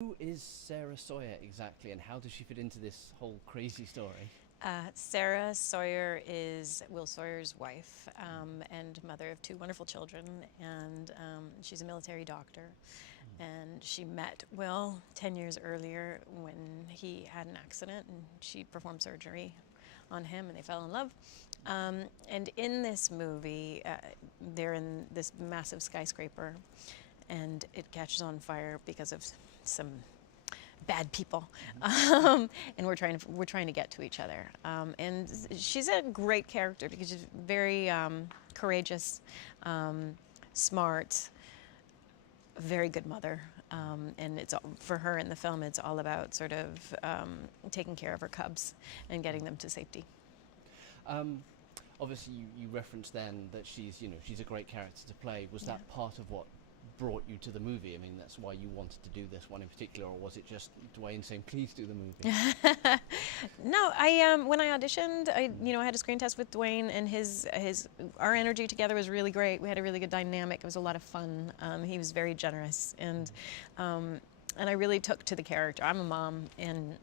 Who is Sarah Sawyer exactly, and how does she fit into this whole crazy story? Sarah Sawyer is Will Sawyer's wife and mother of two wonderful children, and she's a military doctor. And she met Will 10 years earlier when he had an accident, and she performed surgery on him, and they fell in love. And in this movie, they're in this massive skyscraper, and it catches on fire because of some bad people, and we're trying to get to each other. And she's a great character because she's very courageous, smart, very good mother. And for her in the film, it's all about sort of taking care of her cubs and getting them to safety. Um, Obviously, you referenced then that she's a great character to play. Was Yeah. that part of what brought you to the movie? I mean, that's why you wanted to do this one in particular, or was it just Dwayne saying, "Please do the movie"? No, when I auditioned, I had a screen test with Dwayne, and our energy together was really great. We had a really good dynamic. It was a lot of fun. He was very generous, and I really took to the character. I'm a mom, and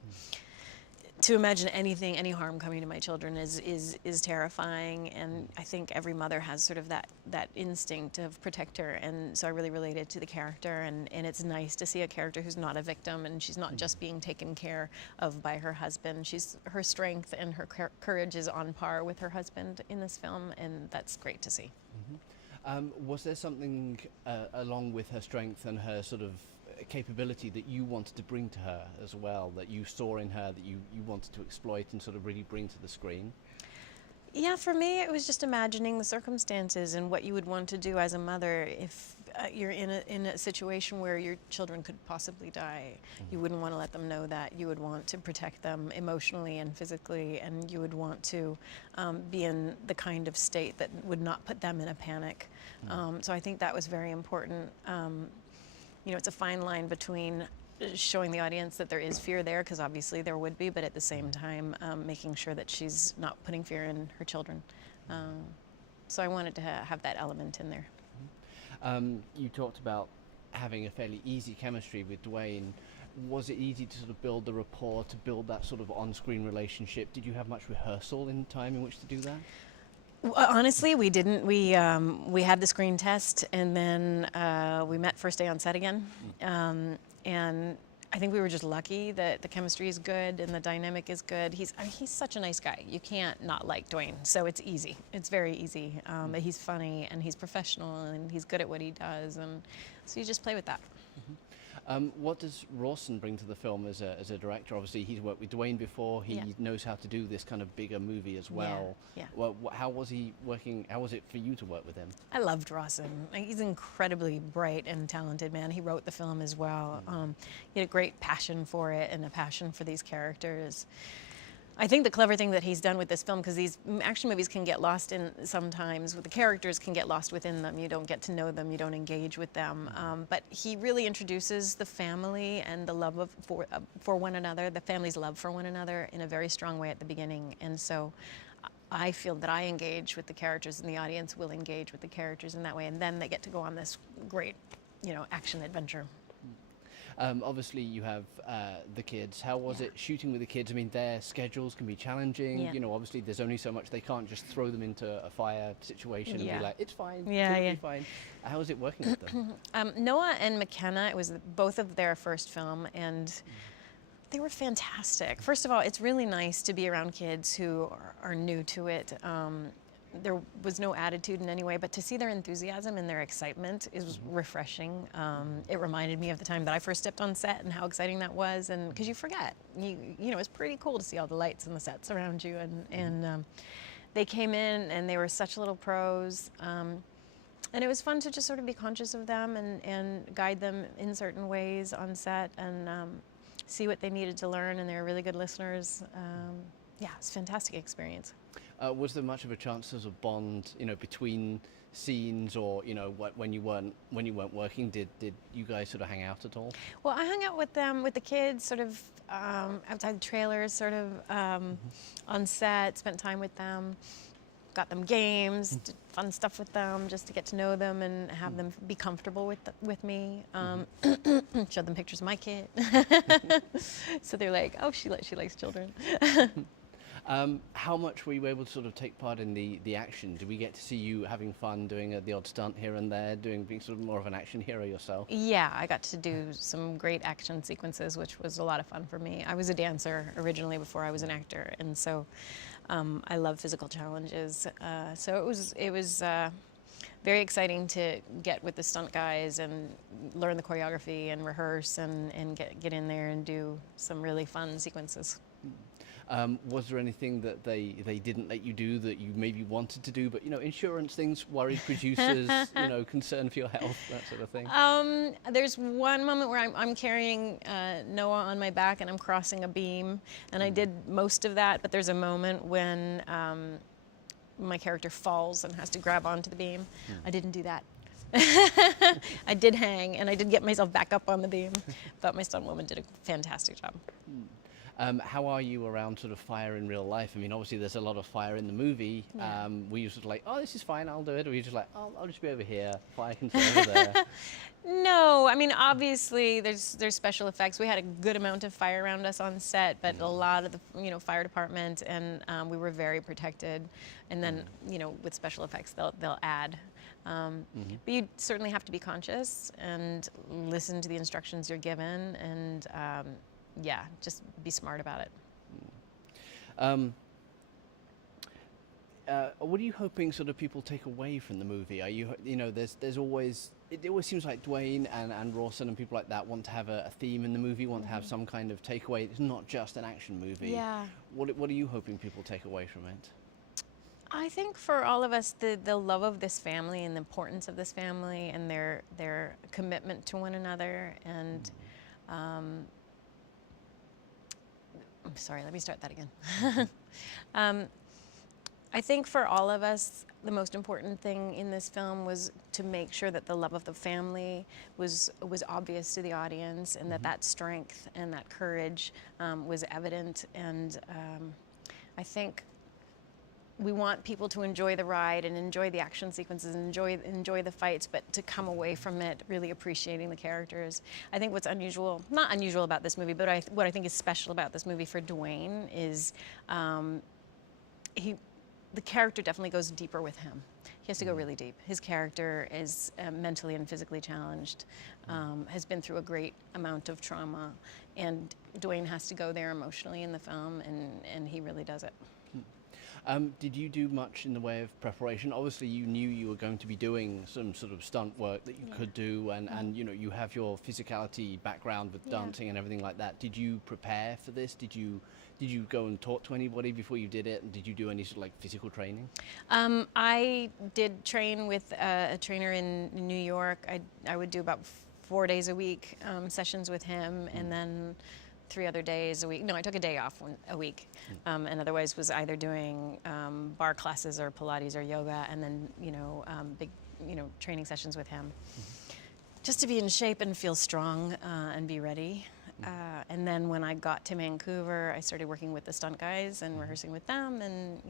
to imagine any harm coming to my children is terrifying, and I think every mother has sort of that instinct of protector, and so I really related to the character, and it's nice to see a character who's not a victim, and she's not just being taken care of by her husband. Her strength and her courage is on par with her husband in this film, and that's great to see. Was there something along with her strength and her sort of capability that you wanted to bring to her as well, that you saw in her, that you wanted to exploit and sort of really bring to the screen? Yeah, for me, it was just imagining the circumstances and what you would want to do as a mother if you're in a situation where your children could possibly die. You wouldn't want to let them know that. You would want to protect them emotionally and physically, and you would want to be in the kind of state that would not put them in a panic. So I think that was very important. It's a fine line between showing the audience that there is fear there, because obviously there would be, but at the same time making sure that she's not putting fear in her children. So I wanted to have that element in there. You talked about having a fairly easy chemistry with Dwayne. Was it easy to sort of build the rapport, to build that sort of on-screen relationship? Did you have much rehearsal in time in which to do that? Honestly, we didn't. We had the screen test, and then we met first day on set again. And I think we were just lucky that the chemistry is good and the dynamic is good. He's such a nice guy. You can't not like Dwayne, so it's easy. It's very easy. He's funny and he's professional and he's good at what he does, and so you just play with that. What does Rawson bring to the film as a director? Obviously, he's worked with Dwayne before. He knows how to do this kind of bigger movie as well. Yeah. Well, how was he working? How was it for you to work with him? I loved Rawson. He's an incredibly bright and talented man. He wrote the film as well. He had a great passion for it and a passion for these characters. I think the clever thing that he's done with this film, because these action movies can get lost in sometimes, the characters can get lost within them. You don't get to know them, you don't engage with them. But he really introduces the family and the love for one another, the family's love for one another in a very strong way at the beginning. And so I feel that I engage with the characters and the audience will engage with the characters in that way. And then they get to go on this great, action adventure. Obviously, you have the kids. How was it shooting with the kids? I mean, their schedules can be challenging. Yeah. Obviously, there's only so much. They can't just throw them into a fire situation and be like, "It's fine, totally fine." How was it working with them? Noah and McKenna, it was both of their first film, and they were fantastic. First of all, it's really nice to be around kids who are new to it. There was no attitude in any way, but to see their enthusiasm and their excitement is refreshing. It reminded me of the time that I first stepped on set and how exciting that was, and because you forget, it's pretty cool to see all the lights and the sets around you, and they came in and they were such little pros, and it was fun to just sort of be conscious of them and guide them in certain ways on set and see what they needed to learn, and they were really good listeners. It's a fantastic experience. Was there much of a chance to sort of bond, between scenes, or when you weren't working? Did you guys sort of hang out at all? Well, I hung out with them, with the kids, sort of outside the trailers, sort of on set, spent time with them. got them games, did fun stuff with them, just to get to know them and have them be comfortable with me. Showed them pictures of my kid, so they're like, "Oh, she likes children." How much were you able to sort of take part in the action? Did we get to see you having fun doing the odd stunt here and there, being sort of more of an action hero yourself? Yeah, I got to do some great action sequences, which was a lot of fun for me. I was a dancer originally before I was an actor, and so I love physical challenges. So it was very exciting to get with the stunt guys and learn the choreography and rehearse and get in there and do some really fun sequences. Was there anything that they didn't let you do that you maybe wanted to do, but insurance things, worried producers, concern for your health, that sort of thing? There's one moment where I'm carrying Noah on my back and I'm crossing a beam, and I did most of that, but there's a moment when my character falls and has to grab onto the beam. I didn't do that. I did hang, and I did get myself back up on the beam, but my stunt woman did a fantastic job. How are you around sort of fire in real life? I mean, obviously there's a lot of fire in the movie. Yeah. Were you sort of like, oh, this is fine, I'll do it? Or were you just like, oh, I'll just be over here, fire can stay over there? No, I mean, obviously there's special effects. We had a good amount of fire around us on set, but a lot of the fire department, and we were very protected. And then with special effects they'll add. But you certainly have to be conscious and listen to the instructions you're given, and yeah, just be smart about it. What are you hoping sort of people take away from the movie? Are you, there's always, it always seems like Dwayne and Rawson and people like that want to have a theme in the movie, want to have some kind of takeaway. It's not just an action movie. Yeah. What are you hoping people take away from it? I think for all of us, the love of this family and the importance of this family and their commitment to one another, and I'm sorry, let me start that again. I think for all of us, the most important thing in this film was to make sure that the love of the family was obvious to the audience, and that strength and that courage was evident. And I think we want people to enjoy the ride and enjoy the action sequences and enjoy the fights, but to come away from it really appreciating the characters. I think what's not unusual about this movie, but what I think is special about this movie for Dwayne is the character definitely goes deeper with him. He has to go really deep. His character is mentally and physically challenged, has been through a great amount of trauma, and Dwayne has to go there emotionally in the film, and he really does it. Did you do much in the way of preparation? Obviously, you knew you were going to be doing some sort of stunt work that you could do, and you have your physicality background with dancing and everything like that. Did you prepare for this? Did you go and talk to anybody before you did it? And did you do any sort of like physical training? I did train with a trainer in New York. I would do about 4 days a week sessions with him, and then 3 other days a week. No, I took a day off a week, and otherwise was either doing bar classes or Pilates or yoga, and then big training sessions with him, just to be in shape and feel strong and be ready. And then when I got to Vancouver, I started working with the stunt guys and rehearsing with them, and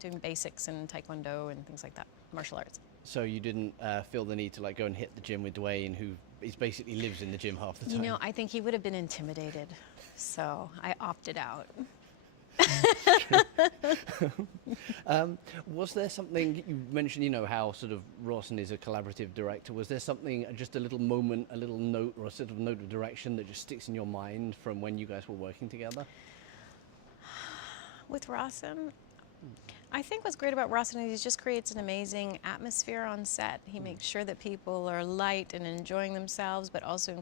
doing basics and taekwondo and things like that, martial arts. So you didn't feel the need to like go and hit the gym with Dwayne, who basically lives in the gym half the time? I think he would have been intimidated, so I opted out. Was there something, you mentioned, how sort of Rawson is a collaborative director, was there something, just a little moment, a little note or a sort of note of direction that just sticks in your mind from when you guys were working together? With Rawson, I think what's great about Rawson is he just creates an amazing atmosphere on set. He makes sure that people are light and enjoying themselves, but also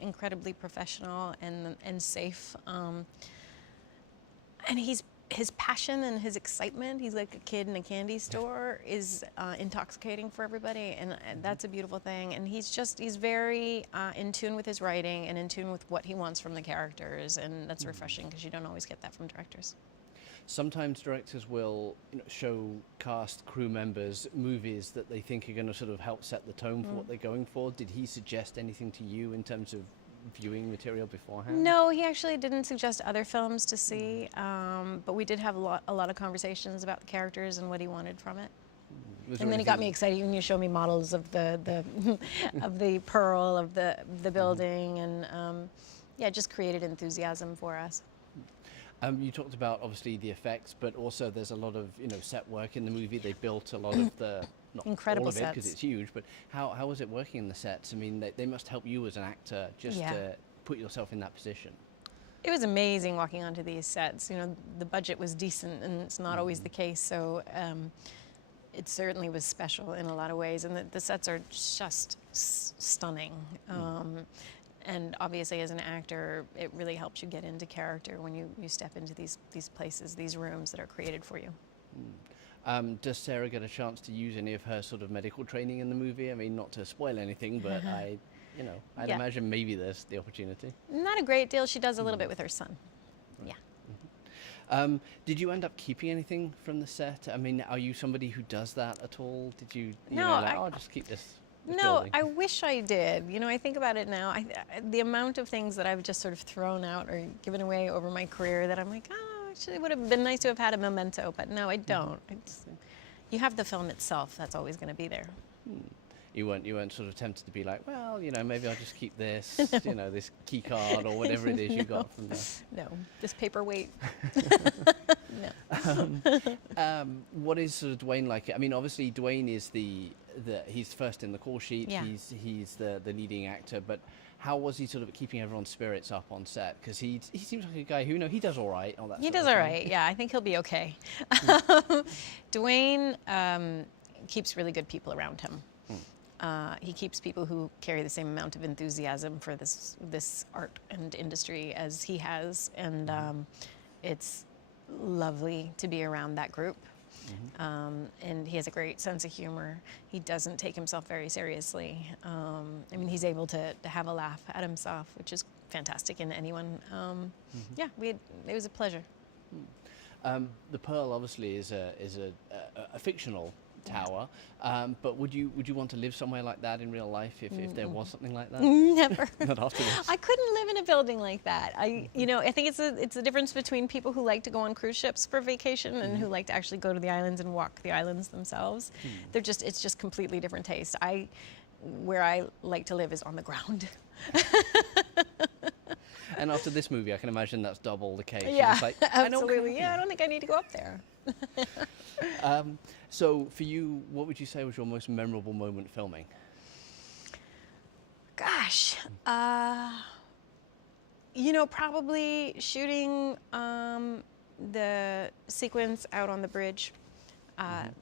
incredibly professional and safe. And his passion and his excitement, he's like a kid in a candy store, is intoxicating for everybody, and that's a beautiful thing. And he's very in tune with his writing and in tune with what he wants from the characters, and that's refreshing because you don't always get that from directors. Sometimes directors will show cast, crew members, movies that they think are going to sort of help set the tone for what they're going for. Did he suggest anything to you in terms of viewing material beforehand? No, he actually didn't suggest other films to see, but we did have a lot of conversations about the characters and what he wanted from it. Was And there then it got anything- me excited when you show me models of the of the Pearl, of the building, and yeah, it just created enthusiasm for us. You talked about obviously the effects, but also there's a lot of set work in the movie. They built a lot of the not Incredible all of it because sets. it's huge, but how was it working in the sets? I mean, they must help you as an actor just Yeah. to put yourself in that position. It was amazing walking onto these sets. You know, the budget was decent, and it's not always the case. So it certainly was special in a lot of ways, and the sets are just stunning. And obviously, as an actor, it really helps you get into character when you step into these places, these rooms that are created for you. Does Sarah get a chance to use any of her sort of medical training in the movie? I mean, not to spoil anything, but I'd Yeah. imagine maybe there's the opportunity. Not a great deal. She does a little bit with her son. Yeah. Did you end up keeping anything from the set? I mean, are you somebody who does that at all? Did you No, I'll just keep this No, building? I wish I did. You know, I think about it now. The amount of things that I've just sort of thrown out or given away over my career that I'm like, oh, actually, it would have been nice to have had a memento, but no, I don't. You have the film itself. That's always going to be there. You weren't sort of tempted to be like, well, maybe I'll just keep this, this key card or whatever it is you got from there. No, this paperweight. What is sort of Dwayne like? I mean, obviously Dwayne is he's first in the call sheet. Yeah. He's the leading actor, but how was he sort of keeping everyone's spirits up on set? Because he seems like a guy who he does all right. All that. He sort does of all thing. right. Yeah, I think he'll be okay. Dwayne keeps really good people around him. He keeps people who carry the same amount of enthusiasm for this art and industry as he has, and it's lovely to be around that group. And he has a great sense of humor. He doesn't take himself very seriously. I mean, he's able to have a laugh at himself, which is fantastic in anyone. Yeah, it was a pleasure. The Pearl obviously is a fictional tower, but would you want to live somewhere like that in real life if there was something like that? Never. Not after this. I couldn't live in a building like that. I think it's a difference between people who like to go on cruise ships for vacation and who like to actually go to the islands and walk the islands themselves. It's just completely different taste. Where I like to live is on the ground. And after this movie, I can imagine that's double the case. You're Yeah, just like, I don't absolutely. care. Yeah, I don't think I need to go up there. So for you, what would you say was your most memorable moment filming? Gosh, probably shooting the sequence out on the bridge. That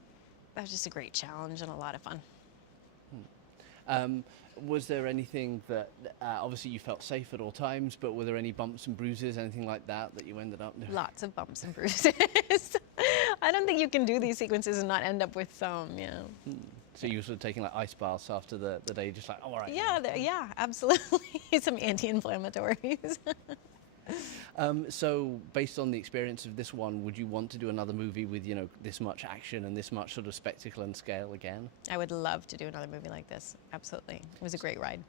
was just a great challenge and a lot of fun. Was there anything that, obviously you felt safe at all times, but were there any bumps and bruises, anything like that you ended up doing? Lots of bumps and bruises. I don't think you can do these sequences and not end up with some, So you were sort of taking like ice baths after the day, just like, oh, all right. Yeah, absolutely. Some anti-inflammatories. So based on the experience of this one, would you want to do another movie with, this much action and this much sort of spectacle and scale again? I would love to do another movie like this. Absolutely. It was a great ride.